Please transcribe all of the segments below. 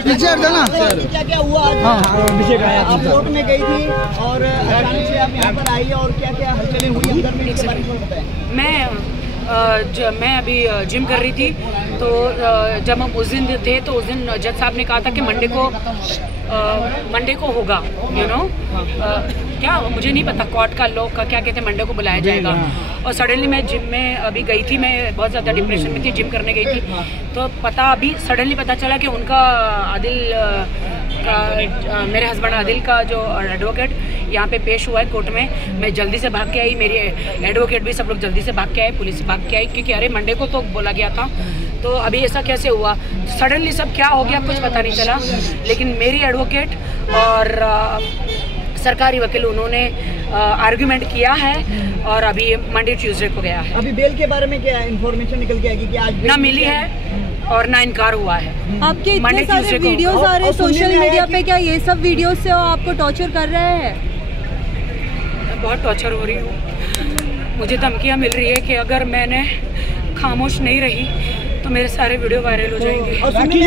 पीछे हट जाना। क्या क्या हुआ आज? आप कोर्ट में गई थी और अचानक से आप यहाँ पर आई और क्या क्या हलचलें हुई अंदर में, इसके बारे में बताएं। मैं अभी जिम कर रही थी, तो जब हम उस दिन थे तो उस दिन जज साहब ने कहा था कि मंडे को होगा, क्या मुझे नहीं पता कोर्ट का लॉ का क्या कहते हैं, मंडे को बुलाया जाएगा। और सडनली मैं जिम में अभी गई थी, मैं बहुत ज़्यादा डिप्रेशन में थी, जिम करने गई थी, तो अभी सडनली पता चला कि उनका आदिल का, मेरे हस्बैंड आदिल का जो एडवोकेट यहाँ पे पेश हुआ है कोर्ट में। मैं जल्दी से भाग के आई, मेरे एडवोकेट भी सब लोग जल्दी से भाग के आए, पुलिस भाग के आई, क्योंकि अरे मंडे को तो बोला गया था, तो अभी ऐसा कैसे हुआ, सडनली सब क्या हो गया कुछ पता नहीं चला। लेकिन मेरी एडवोकेट और सरकारी वकील उन्होंने आर्गुमेंट किया है और अभी मंडे ट्यूसडे को गया है। अभी बेल के बारे में क्या इन्फॉर्मेशन निकल के आएगी कि आज ना मिली है और ना इनकार हुआ है। आपके इतने सारे वीडियोस आ रहे हैं सोशल मीडिया पे, क्या ये सब वीडियोस से आपको टॉर्चर कर रहे हैं? बहुत टॉर्चर हो रही हूँ, मुझे धमकियाँ मिल रही है कि अगर मैंने खामोश नहीं रही तो मेरे सारे वीडियो वायरल हो जाएंगे। राखी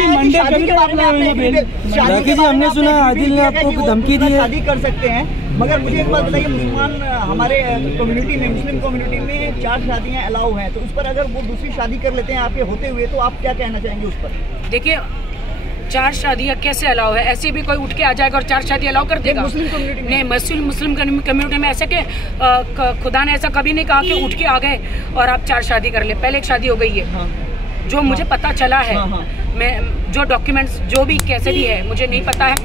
जी, हमने सुना आदिल ने आपको धमकी दी है, शादी कर सकते हैं, मगर मुझे एक बात बताइए, मुसलमान हमारे कम्युनिटी में, मुस्लिम कम्युनिटी में 4 शादियां अलाउ हैं, तो उस पर अगर वो दूसरी शादी कर लेते हैं आपके होते हुए, तो आप क्या कहना चाहेंगे उस पर? देखिए, 4 शादियाँ कैसे अलाउ है? ऐसे भी कोई उठ के आ जाएगा और 4 शादी अलाउ कर देगा? मुस्लिम कम्युनिटी में नहीं, मुस्लिम कम्युनिटी में ऐसे के खुदा ने ऐसा कभी नहीं कहा कि उठ के आ गए और आप 4 शादी कर ले। पहले एक शादी हो गई है, जो मुझे पता चला है। मैं जो डॉक्यूमेंट्स जो भी कैसे भी है मुझे नहीं पता है,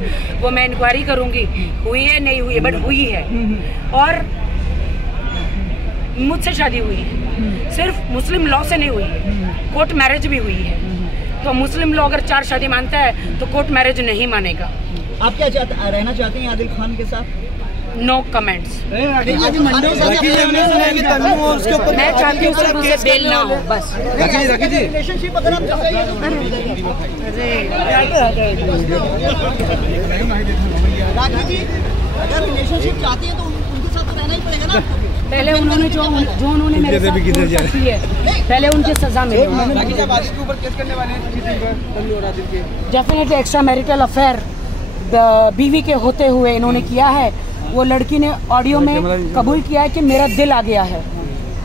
वो मैं इंक्वायरी करूंगी, हुई है नहीं हुई है, बट हुई है। और मुझसे शादी हुई है, सिर्फ मुस्लिम लॉ से नहीं हुई है, कोर्ट मैरिज भी हुई है। तो मुस्लिम लॉ अगर 4 शादी मानता है तो कोर्ट मैरिज नहीं मानेगा। आप क्या रहना चाहते हैं आदिल खान के साथ? No comments. मैं चाहती हूँ सिर्फ उसे बेल ना हो बस। रिलेशनशिप अगर आप चाहते हैं तो राखी जी, अगर रिलेशनशिप चाहती हैं तो उनके साथ तो रहना ही पड़ेगा ना। पहले उन्होंने जो उन्होंने मेरे साथ की है, पहले उनकी सजा मिली। डेफिनेटली एक्स्ट्रा मैरिटल अफेयर बीवी के होते हुए इन्होंने किया है। वो लड़की ने ऑडियो में कबूल किया है कि मेरा दिल आ गया है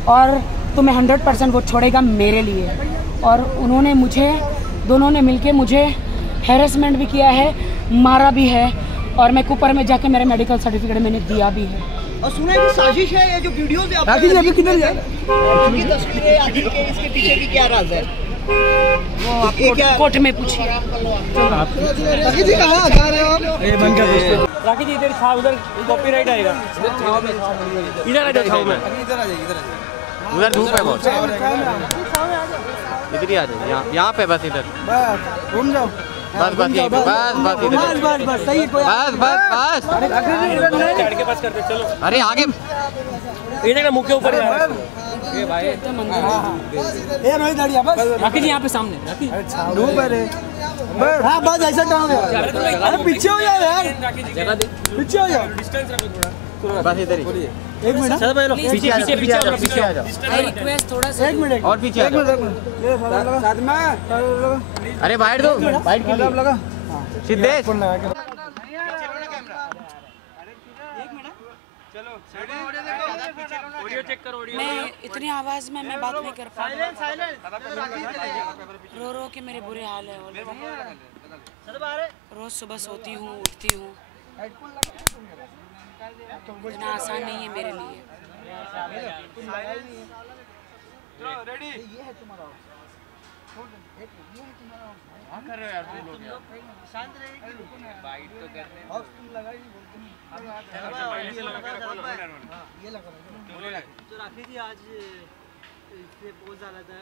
और तुम्हें 100% वो छोड़ेगा मेरे लिए। और उन्होंने दोनों ने मिलके मुझे हैरेसमेंट भी किया है, मारा भी है, और मैं कुपर में जाके मेरे मेडिकल सर्टिफिकेट मैंने दिया भी है। और सुना है कि साजिश है, ये जो वीडियोस है आपकी तस्वीरें आदिल के, इसके पीछे की क्या राज है? वो आप कोर्ट में पूछिए। राखी जी कहाँ जा रहे हो आप? राखी जी इधर छाव, उधर कॉपीराइट आएगा। इधर आ जाओ छाव में, उधर धूप है बहुत, इधर ही आ जाओ, यहाँ पे बस इधर घूम जाओ, बस इधर बस सही, बस चढ़ के पास करते चलो। अरे आगे ये देखना मुँह के ऊपर जा रहा है। राखी जी यहाँ पे सामने, राखी हाँ बस ऐसा कहाँ हो? अरे पीछे हो जाओ यार, पीछे हो जाओ, बस इधर ही। एक मिनट, पीछे आ जाओ। रिक्वेस्ट थोड़ा सा, एक मिनट और पीछे आ जाओ। साथ में अरे बाइट दो, बाइट के लिए लगा सिद्धेश। मैं इतनी आवाज में मैं बात नहीं कर पा रही, रो के मेरे बुरे हाल है। रोज सुबह सोती हूँ, उठती हूँ, इतना आसान नहीं है मेरे लिए। तो राखी जी आज इससे पोस्ट डाला था,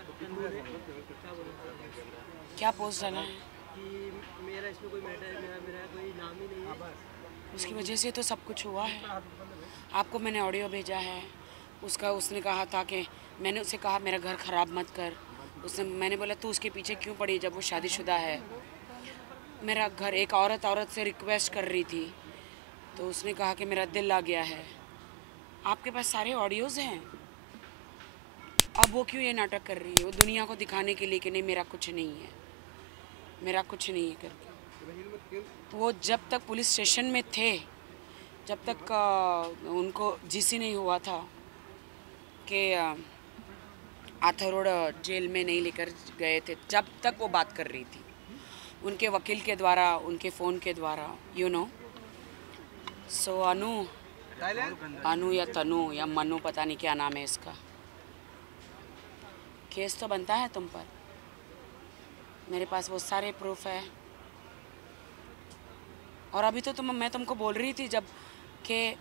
क्या पोस्ट डाला है कि मेरा इसमें कोई मैटर, मेरा कोई नाम ही नहीं है। उसकी वजह से तो सब कुछ हुआ है। आपको मैंने ऑडियो भेजा है, उसने कहा था कि मैंने उससे कहा मेरा घर ख़राब मत कर। मैंने बोला तू उसके पीछे क्यों पड़ी जब वो शादीशुदा है। मेरा घर, एक औरत से रिक्वेस्ट कर रही थी तो उसने कहा कि मेरा दिल आ गया है। आपके पास सारे ऑडियोज़ हैं, अब वो क्यों ये नाटक कर रही है? वो दुनिया को दिखाने के लिए कि नहीं मेरा कुछ नहीं है, मेरा कुछ नहीं है करके। वो जब तक पुलिस स्टेशन में थे, जब तक उनको जीसी नहीं हुआ था कि आर्थर रोड जेल में नहीं लेकर गए थे, जब तक वो बात कर रही थी उनके वकील के द्वारा, उनके फ़ोन के द्वारा, यू नो। सो अनु या तनु या मनु, पता नहीं क्या नाम है इसका, केस तो बनता है तुम पर। मेरे पास वो सारे प्रूफ है। और अभी तो मैं तुमको बोल रही थी जब कि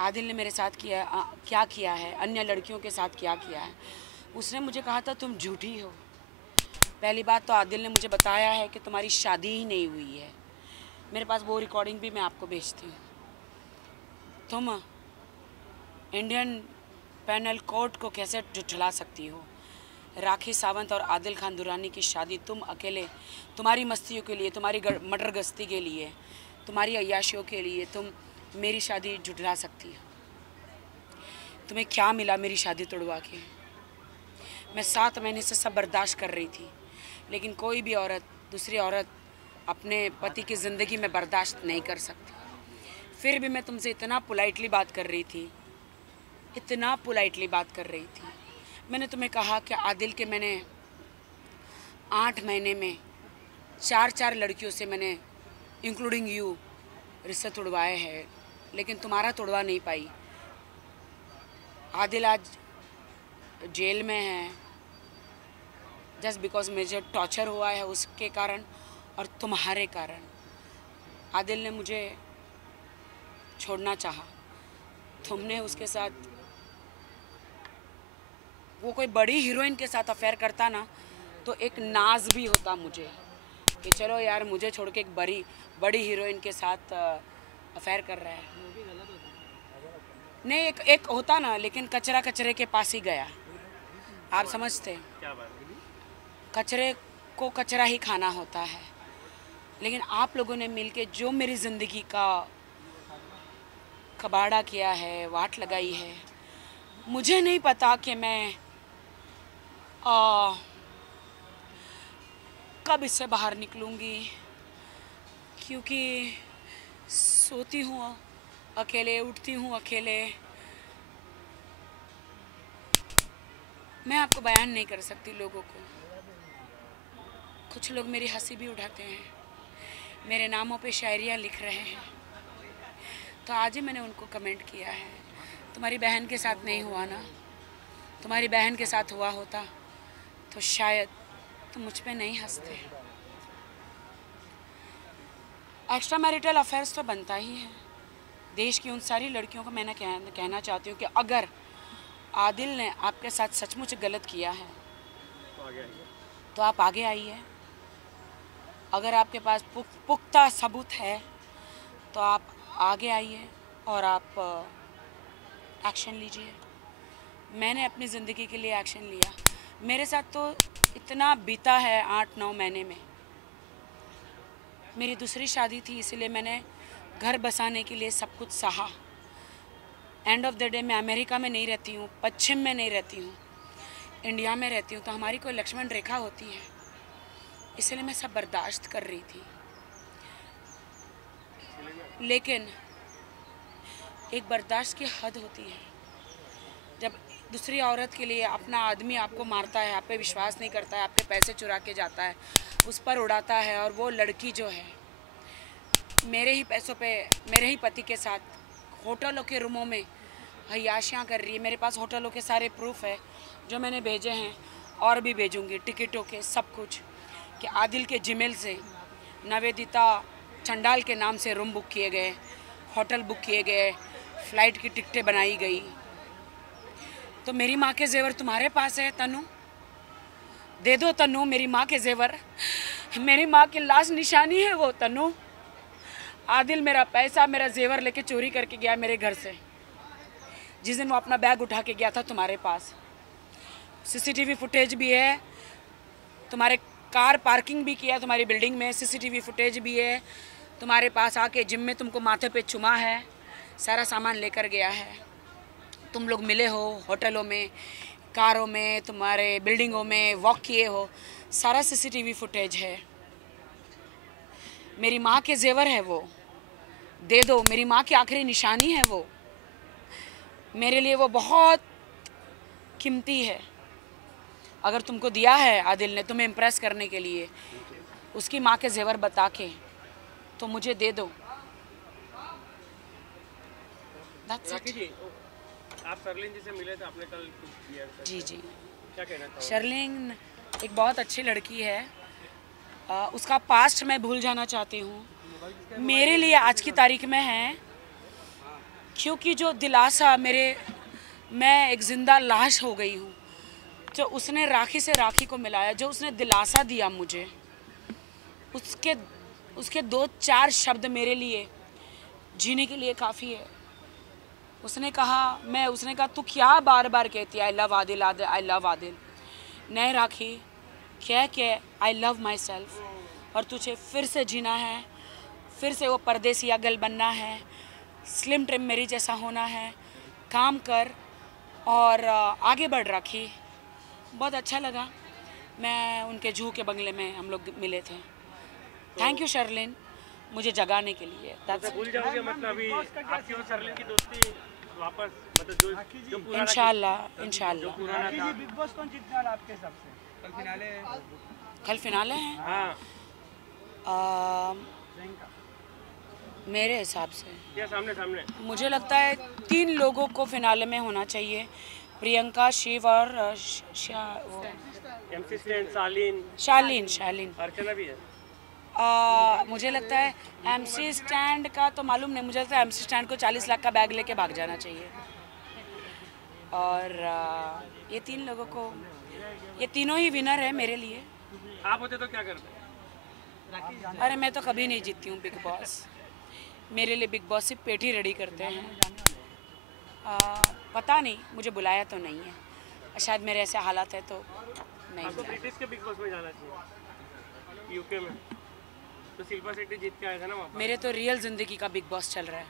आदिल ने मेरे साथ क्या किया है, अन्य लड़कियों के साथ क्या किया है, उसने मुझे कहा था तुम झूठी हो। पहली बात तो आदिल ने मुझे बताया है कि तुम्हारी शादी ही नहीं हुई है। मेरे पास वो रिकॉर्डिंग भी मैं आपको भेजती हूँ। तुम इंडियन पैनल कोर्ट को कैसे झुठला सकती हो? राखी सावंत और आदिल खान दुरानी की शादी तुम अकेले, तुम्हारी मस्तियों के लिए, तुम्हारी मटर गश्ती के लिए, तुम्हारी अय्याशियों के लिए तुम मेरी शादी झुठला सकती हो? तुम्हें क्या मिला मेरी शादी तोड़वा के? मैं 7 महीने से सब बर्दाश्त कर रही थी, लेकिन कोई भी औरत, दूसरी औरत अपने पति की ज़िंदगी में बर्दाश्त नहीं कर सकती। फिर भी मैं तुमसे इतना पोलाइटली बात कर रही थी, इतना पोलाइटली बात कर रही थी। मैंने तुम्हें कहा कि आदिल के मैंने 8 महीने में 4 लड़कियों से मैंने इंक्लूडिंग यू रिश्ते तोड़वाए हैं, लेकिन तुम्हारा तोड़वा नहीं पाई। आदिल आज जेल में है जस्ट बिकॉज मुझे टॉर्चर हुआ है उसके कारण और तुम्हारे कारण। आदिल ने मुझे छोड़ना चाहा, तुमने उसके साथ, वो कोई बड़ी हीरोइन के साथ अफेयर करता ना तो एक नाज भी होता मुझे कि चलो यार मुझे छोड़ के एक बड़ी हीरोइन के साथ अफेयर कर रहा है। नहीं, एक होता ना, लेकिन कचरा कचरे के पास ही गया। आप समझते? कचरे को कचरा ही खाना होता है। लेकिन आप लोगों ने मिलके जो मेरी ज़िंदगी का कबाड़ा किया है, वाट लगाई है, मुझे नहीं पता कि मैं कब इससे बाहर निकलूँगी, क्योंकि सोती हूँ अकेले, उठती हूँ अकेले। मैं आपको बयान नहीं कर सकती लोगों को। कुछ लोग मेरी हंसी भी उड़ाते हैं, मेरे नामों पे शायरियाँ लिख रहे हैं। तो आज ही मैंने उनको कमेंट किया है, तुम्हारी बहन के साथ नहीं हुआ ना, तुम्हारी बहन के साथ हुआ होता तो शायद तुम मुझ पे नहीं हंसते। एक्स्ट्रा मैरिटल अफेयर्स तो बनता ही है। देश की उन सारी लड़कियों को मैंने कहना चाहती हूँ कि अगर आदिल ने आपके साथ सचमुच गलत किया है तो आप आगे आइए। अगर आपके पास पुख्ता सबूत है तो आप आगे आइए और आप एक्शन लीजिए। मैंने अपनी ज़िंदगी के लिए एक्शन लिया। मेरे साथ तो इतना बीता है 8-9 महीने में। मेरी दूसरी शादी थी, इसलिए मैंने घर बसाने के लिए सब कुछ सहा। एंड ऑफ द डे मैं अमेरिका में नहीं रहती हूँ, पश्चिम में नहीं रहती हूँ, इंडिया में रहती हूँ, तो हमारी कोई लक्ष्मण रेखा होती है, इसलिए मैं सब बर्दाश्त कर रही थी। लेकिन एक बर्दाश्त की हद होती है। जब दूसरी औरत के लिए अपना आदमी आपको मारता है, आप पे विश्वास नहीं करता है, आपके पैसे चुरा के जाता है, उस पर उड़ाता है, और वो लड़की जो है मेरे ही पैसों पे, मेरे ही पति के साथ होटलों के रूमों में हयाशियाँ कर रही है। मेरे पास होटलों के सारे प्रूफ है जो मैंने भेजे हैं और भी भेजूँगी, टिकटों के सब कुछ, कि आदिल के जीमेल से नवेदिता चंडाल के नाम से रूम बुक किए गए, होटल बुक किए गए, फ़्लाइट की टिकटें बनाई गई। तो मेरी माँ के जेवर तुम्हारे पास है तनु, दे दो तनु मेरी माँ के जेवर। मेरी माँ की लास्ट निशानी है वो तनु। आदिल मेरा पैसा, मेरा जेवर लेके चोरी करके गया मेरे घर से, जिस दिन वो अपना बैग उठा के गया था तुम्हारे पास। सीसीटीवी फुटेज भी है, तुम्हारे कार पार्किंग भी किया तुम्हारी बिल्डिंग में, सीसीटीवी फुटेज भी है। तुम्हारे पास आके जिम में तुमको माथे पे चुमा है, सारा सामान लेकर गया है। तुम लोग मिले हो होटलों में, कारों में, तुम्हारे बिल्डिंगों में वॉक किए हो, सारा सीसीटीवी फुटेज है। मेरी माँ के जेवर है वो, दे दो। मेरी माँ की आखिरी निशानी है वो, मेरे लिए वो बहुत कीमती है। अगर तुमको दिया है आदिल ने तुम्हें इम्प्रेस करने के लिए उसकी माँ के जेवर बता के, तो मुझे दे दो। राखी जी, आप शर्लिन जी से मिले थे, आपने कल कुछ किया था। जी जी, क्या कहना चाहोगे? शर्लिन एक बहुत अच्छी लड़की है। उसका पास्ट मैं भूल जाना चाहती हूँ। मेरे लिए आज की तारीख में है, क्योंकि जो दिलासा मैं एक जिंदा लाश हो गई हूँ। जो उसने राखी से राखी को मिलाया, जो उसने दिलासा दिया मुझे, उसके 2-4 शब्द मेरे लिए जीने के लिए काफ़ी है। उसने कहा तू क्या बार बार कहती है I love Adil, I love Adil. नहीं राखी, कह के आई लव माई सेल्फ। और तुझे फिर से जीना है, फिर से वो परदेसिया गल बनना है, स्लिम ट्रिम मेरी जैसा होना है। काम कर और आगे बढ़ राखी। बहुत अच्छा लगा, मैं उनके जूह के बंगले में हम लोग मिले थे। थैंक यू शर्लिन, मुझे जगाने के लिए। भूल जाओगे मतलब अभी आपकी और शर्लिन की दोस्ती वापस, मतलब जो इंशाल्लाह इंशाल्लाह। बिग बॉस कौन जीतने वाला आपके हिसाब से? कल फिनाले हैं। हाँ, मेरे हिसाब से क्या सामने मुझे लगता है 3 लोगों को फिनाले में होना चाहिए, प्रियंका, शिव और MC स्टैंड, शालीन, अर्चना भी है। मुझे लगता है MC स्टैंड का तो मालूम नहीं, मुझे लगता है MC स्टैंड को 40 लाख का बैग लेके भाग जाना चाहिए। और ये 3 लोगों को, ये तीनों ही विनर है मेरे लिए। आप होते तो क्या करते? अरे मैं तो कभी नहीं जीतती हूँ बिग बॉस। मेरे लिए बिग बॉस सिर्फ पेटी रेडी करते हैं। पता नहीं, मुझे बुलाया तो नहीं है, शायद मेरे ऐसे हालात है तो नहीं। आपको ब्रिटिश के बिग बॉस में जाना चाहिए, यूके में तो शिल्पा शेट्टी जीत के आया था ना वहाँ। मेरे तो रियल जिंदगी का बिग बॉस चल रहा है,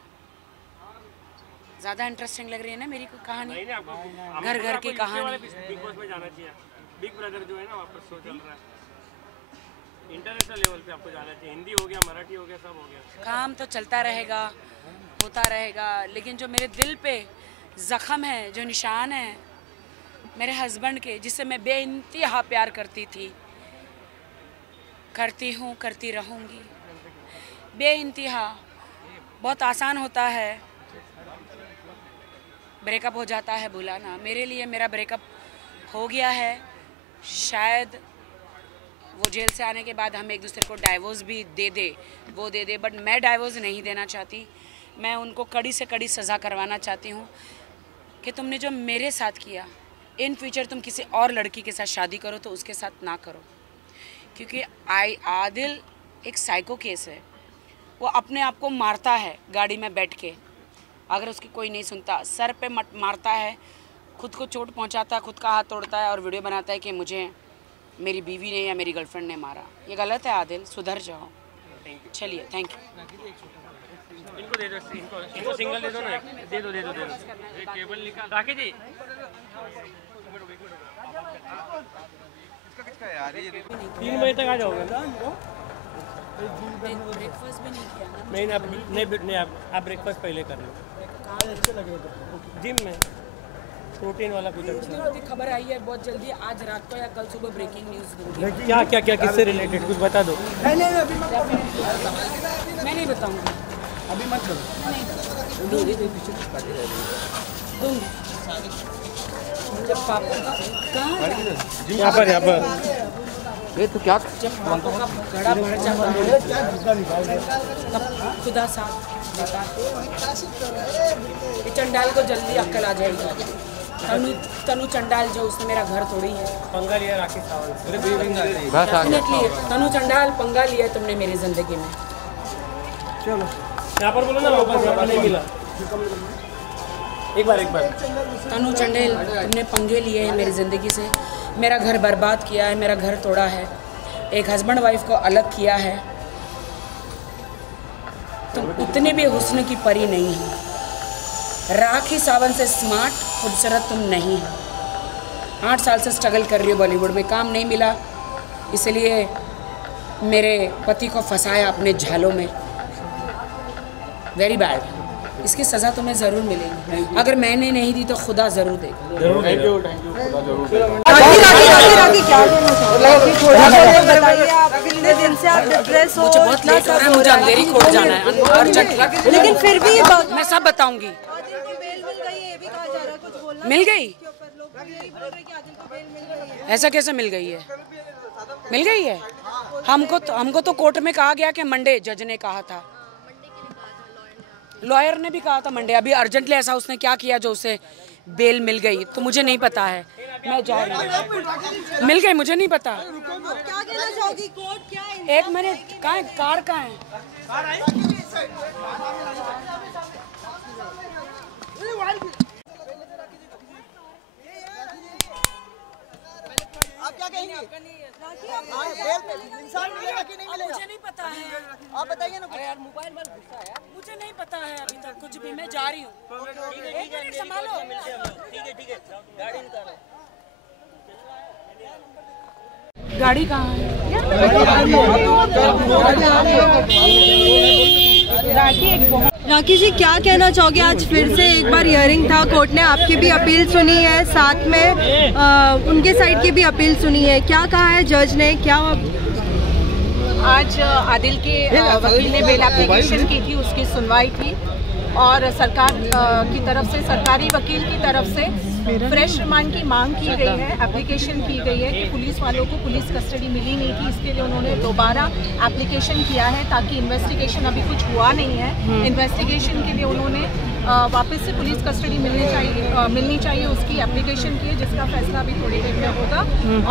ज़्यादा इंटरेस्टिंग लग रही है ना मेरी को कहानी। नहीं, आपको घर घर की कहानी। बिग बॉस में जाना चाहिए। बिग ब्रदर जो है ना वापस शो चल रहा है, इंटरनेशनल लेवल पे आपको जाना चाहिए। हिंदी हो गया, मराठी हो गया, सब हो गया। काम तो चलता रहेगा, होता रहेगा, लेकिन जो मेरे दिल पे ज़ख्म है, जो निशान है मेरे हस्बैंड के, जिससे मैं बेइंतहा प्यार करती थी, करती हूँ, करती रहूँगी बेइंतहा। बहुत आसान होता है, ब्रेकअप हो जाता है भुलाना। मेरे लिए मेरा ब्रेकअप हो गया है। शायद वो जेल से आने के बाद हम एक दूसरे को डाइवोर्स भी दे दे, बट मैं डाइवोर्स नहीं देना चाहती। मैं उनको कड़ी से कड़ी सज़ा करवाना चाहती हूँ कि तुमने जो मेरे साथ किया, इन फ्यूचर तुम किसी और लड़की के साथ शादी करो तो उसके साथ ना करो। क्योंकि आदिल एक साइको केस है, वो अपने आप को मारता है गाड़ी में बैठ के, अगर उसकी कोई नहीं सुनता, सर पे मारता है, खुद को चोट पहुंचाता है, खुद का हाथ तोड़ता है और वीडियो बनाता है कि मुझे मेरी बीवी ने या मेरी गर्लफ्रेंड ने मारा। ये गलत है आदिल, सुधर जाओ। चलिए, थैंक यू। इनको दे दो, इनको सिंगल दे दो ना, दे दो। एक केबल निकाल राखी जी। 3 बजे तक आ जाओगे ना? ब्रेकफास्ट भी नहीं किया ना? नहीं, आप ब्रेकफास्ट पहले कर लो। जिम में प्रोटीन वाला कुछ अच्छा। खबर आई है बहुत जल्दी, आज रात को या कल सुबह ब्रेकिंग न्यूज़ दूंगी। क्या किससे रिलेटेड कुछ बता दो। मैं नहीं बताऊंगी, अभी मत करो। दूंगी जब पापा कहाँ यहाँ पर ये तो क्या जब पापा का घड़ा भर जाता है तब खुदा साथ देता है। ये चंडाल को जल्दी अक्ल आ जाएगी। तनु चंडाल जो, उसने मेरा घर तोड़ी है। पंगा लिया राखी सावंत। बस आ गया। डेफिनेटली तनु चंडाल पंगा लिया तुमने मेरी जिंदगी में। चलो यहाँ पर बोलो ना, वापस यहाँ पर नहीं मिला। एक बार तनु चंडेल, तुमने पंगे लिए हैं मेरी ज़िंदगी से, मेरा घर बर्बाद किया है, मेरा घर तोड़ा है, एक हस्बैंड वाइफ को अलग किया है। तुम उतने भी हुस्न की परी नहीं हो। राखी सावंत से स्मार्ट खूबसूरत तुम नहीं हो। 8 साल से स्ट्रगल कर रही हो बॉलीवुड में, काम नहीं मिला, इसलिए मेरे पति को फंसाया अपने झालों में, वेरी बैड। इसकी सज़ा तुम्हें ज़रूर मिलेगी, अगर मैंने नहीं दी तो खुदा ज़रूर देगा। थैंक यू मुझे बहुत लेट हो रहा है, मुझे अंधेरी कोर्ट जाना है अर्जेंट, लेकिन फिर भी मैं सब बताऊंगी। मिल गई? ऐसा कैसे मिल गई है? मिल गई है? हमको तो कोर्ट में कहा गया कि मंडे, जज ने कहा था, लॉयर ने भी कहा था मंडे। अभी अर्जेंटली ऐसा उसने क्या किया जो उसे बेल मिल गई, तो मुझे नहीं पता है। मैं जा रही हूँ, मिल गई, मुझे नहीं पता। क्या कहना चाहोगी? कोर्ट क्या है? एक मिनट, कहाँ है कार? कहाँ है? आप क्या कहेंगे? इंसान मिलेगा कि नहीं मिलेगा? मुझे नहीं पता है, आप बताइए ना। अरे यार मोबाइल में गुस्सा है, मुझे नहीं पता है अभी तक कुछ भी। मैं जा रही हूँ, एक मिनट संभालो। ठीक है, गाड़ी निकालो। गाड़ी कहाँ है? राखी जी, क्या कहना चाहोगे? आज फिर से एक बार हियरिंग था, कोर्ट ने आपकी भी अपील सुनी है, साथ में उनके साइड की भी अपील सुनी है, क्या कहा है जज ने? क्या आज आदिल के वकील ने बेल एप्लीकेशन की थी, उसकी सुनवाई थी और सरकार की तरफ से, सरकारी वकील की तरफ से फ्रेश रिमांड की मांग की गई है, एप्लीकेशन की गई है कि पुलिस वालों को पुलिस कस्टडी मिली नहीं थी, इसके लिए उन्होंने दोबारा एप्लीकेशन किया है ताकि इन्वेस्टिगेशन, अभी कुछ हुआ नहीं है, इन्वेस्टिगेशन के लिए उन्होंने वापस से पुलिस कस्टडी मिलनी चाहिए उसकी एप्लीकेशन की है, जिसका फैसला अभी थोड़ी देर में होगा।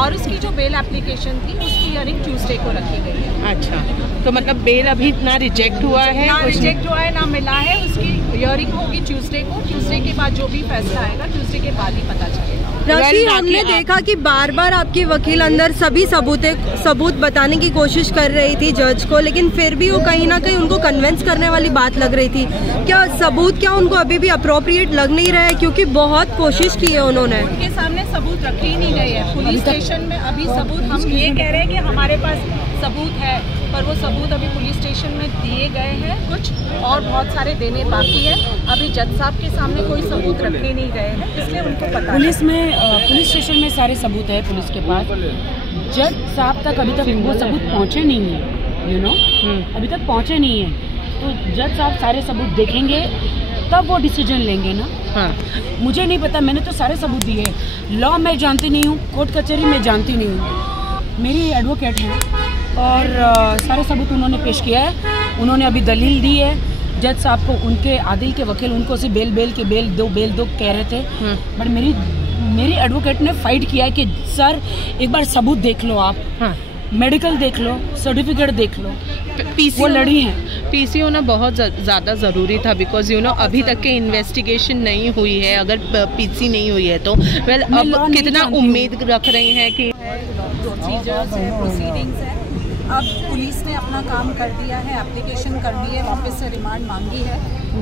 और उसकी जो बेल एप्लीकेशन थी उसकी हियरिंग ट्यूसडे को रखी गई है। अच्छा, तो मतलब बेल अभी ना रिजेक्ट हुआ है? ना रिजेक्ट हुआ है, ना मिला है। उसकी हियरिंग होगी ट्यूसडे को, ट्यूसडे के बाद जो भी फैसला आएगा ट्यूसडे के बाद ही पता चलेगा। राखी, हमने देखा कि बार बार आपकी वकील अंदर सभी सबूत बताने की कोशिश कर रही थी जज को, लेकिन फिर भी वो कहीं ना कहीं उनको कन्विंस करने वाली बात लग रही थी। क्या सबूत, क्या उनको अभी भी अप्रोप्रिएट लग नहीं रहा है? क्योंकि बहुत कोशिश की है उन्होंने। उनके सामने सबूत रखे ही नहीं गए हैं पुलिस स्टेशन में। अभी सबूत, हम ये कह रहे हैं कि हमारे पास सबूत है, पर वो सबूत अभी पुलिस स्टेशन में दिए गए हैं कुछ, और बहुत सारे देने बाकी है। अभी जज साहब के सामने कोई सबूत रखे नहीं गए हैं, इसलिए उनको पता पुलिस स्टेशन में सारे सबूत है पुलिस के पास। जज साहब तक अभी तक वो सबूत पहुंचे नहीं है, अभी तक पहुंचे नहीं है। तो जज साहब सारे सबूत देखेंगे तब वो डिसीजन लेंगे ना। हाँ, मुझे नहीं पता, मैंने तो सारे सबूत दिए। लॉ मैं जानती नहीं हूँ, कोर्ट कचहरी में जानती नहीं हूँ। मेरी एडवोकेट है और सारे सबूत उन्होंने पेश किया है। उन्होंने अभी दलील दी है जज साहब को। उनके आदिल के वकील उनको से बेल दो कह रहे थे, बट मेरी एडवोकेट ने फाइट किया है कि सर एक बार सबूत देख लो आप। हाँ, मेडिकल देख लो, सर्टिफिकेट देख लो। वो लड़ी है। पीसी होना बहुत ज़्यादा ज़रूरी था, बिकॉज अभी तक के इन्वेस्टिगेशन नहीं हुई है। अगर पीसी नहीं हुई है तो अब कितना उम्मीद रख रहे हैं कि प्रोसीजर्स है, प्रोसीडिंग्स है। अब पुलिस ने अपना काम कर दिया है, एप्लीकेशन कर दी है, वापस से रिमांड मांगी है।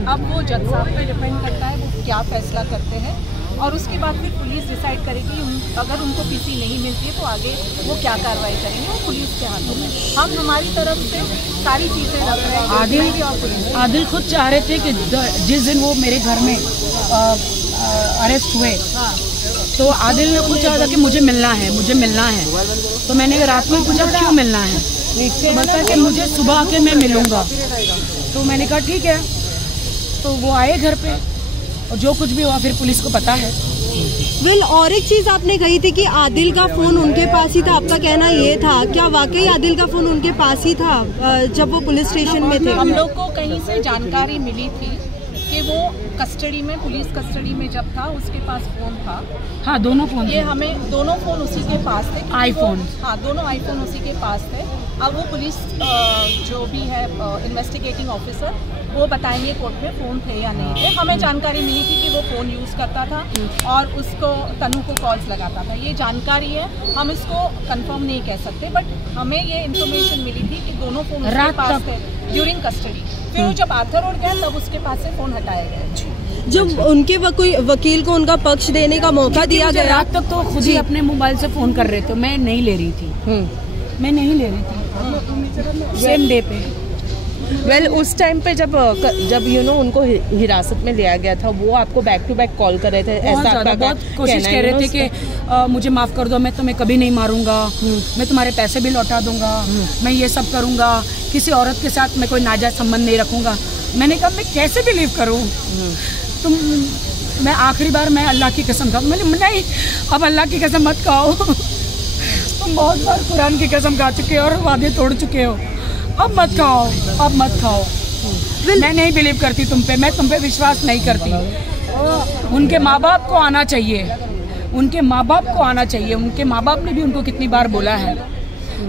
अब वो जज साहब पे डिपेंड करता है वो क्या फैसला करते हैं, और उसके बाद फिर पुलिस डिसाइड करेगी अगर उनको पीसी नहीं मिलती है तो आगे वो क्या कार्रवाई करेंगे, वो पुलिस के हाथों में। हम हमारी तरफ से सारी चीज़ें रख रहे हैं। आदिल खुद चाह रहे थे कि जिस दिन वो मेरे घर में अरेस्ट हुए, तो आदिल ने खुद चाहा था कि मुझे मिलना है। तो मैंने रात में पूछा क्यों मिलना है, तो बोलता कि मुझे सुबह आके मैं मिलूंगा। तो मैंने कहा ठीक है। तो वो आए घर पे और जो कुछ भी हुआ फिर पुलिस को पता है। और एक चीज आपने कही थी कि आदिल का फोन उनके पास ही था, आपका कहना ये था, क्या वाकई आदिल का फोन उनके पास ही था जब वो पुलिस स्टेशन में थे? हम लोग को कहीं से जानकारी मिली थी कि वो कस्टडी में, पुलिस कस्टडी में जब था उसके पास फोन था। हाँ, दोनों फोन, ये हमें दोनों फोन उसी के पास थे, आईफोन। हाँ, दोनों आईफोन उसी के पास थे। अब वो पुलिस जो भी है इन्वेस्टिगेटिंग ऑफिसर, वो बताएंगे कोर्ट में फ़ोन थे या नहीं थे। हमें जानकारी मिली थी कि वो फ़ोन यूज़ करता था और उसको तनु को कॉल्स लगाता था। ये जानकारी है, हम इसको कंफर्म नहीं कह सकते, बट हमें ये इन्फॉर्मेशन मिली थी कि दोनों फ़ोन उसके पास थे ड्यूरिंग कस्टडी। फिर वो जब आथर उड़ गया तब उसके पास से फ़ोन हटाया गया। जब उनके वकील को उनका पक्ष देने का मौका दिया गया, रात तक तो खुद ही अपने मोबाइल से फ़ोन कर रहे थे, मैं नहीं ले रही थी। सेम डे पे। वेल उस टाइम पे जब उनको हिरासत में लिया गया था, वो आपको बैक टू बैक कॉल कर रहे थे? ऐसा बहुत कोशिश कर रहे थे कि मुझे माफ़ कर दो, मैं तुम्हें कभी नहीं मारूंगा, मैं तुम्हारे पैसे भी लौटा दूंगा, मैं ये सब करूंगा, किसी औरत के साथ मैं कोई नाजायज संबंध नहीं रखूंगा। मैंने कहा मैं कैसे बिलीव करूं? मैं आखिरी बार मैं अल्लाह की कसम खाऊं। मैंने नहीं, अब अल्लाह की कसम मत खाओ। तुम बहुत बार कुरान की कसम खा चुके हो और वादे तोड़ चुके हो, अब मत खाओ, अब मत खाओ। मैं नहीं बिलीव करती तुम पे, मैं तुम पे विश्वास नहीं करती। उनके माँ बाप को आना चाहिए, उनके माँ बाप को आना चाहिए। उनके माँ बाप ने भी उनको कितनी बार बोला है,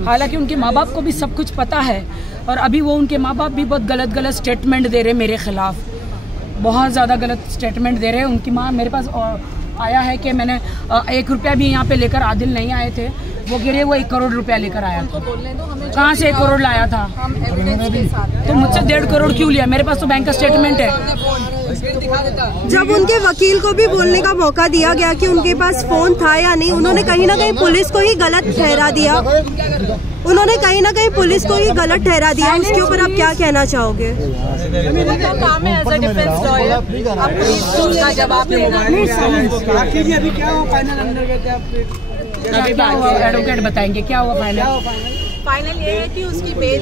हालांकि उनके माँ बाप को भी सब कुछ पता है, और अभी वो उनके माँ बाप भी बहुत गलत स्टेटमेंट दे रहे मेरे खिलाफ, बहुत ज़्यादा गलत स्टेटमेंट दे रहे हैं। उनकी माँ मेरे पास आया है कि मैंने 1 रुपया भी यहाँ पे लेकर आदिल नहीं आए थे, वो कह रहे वो 1 करोड़ रुपया लेकर आया था। कहाँ से 1 करोड़ लाया था? तो मुझसे 1.5 करोड़ क्यों लिया? मेरे पास तो बैंक का स्टेटमेंट है। जब उनके वकील को भी बोलने का मौका दिया गया कि उनके पास फोन था या नहीं, उन्होंने कहीं ना कहीं पुलिस को ही गलत ठहरा दिया। उन्होंने कहीं ना कहीं पुलिस को ही गलत ठहरा दिया। उसके ऊपर आप क्या कहना चाहोगे? काम है एज अ डिफेंस लॉयर, आप पुलिस का जवाब देना। अभी क्या हुआ फाइनल अंदर कहते हैं आप? एडवोकेट बताएंगे क्या हुआ फाइनल। फाइनल ये है कि उसकी बेल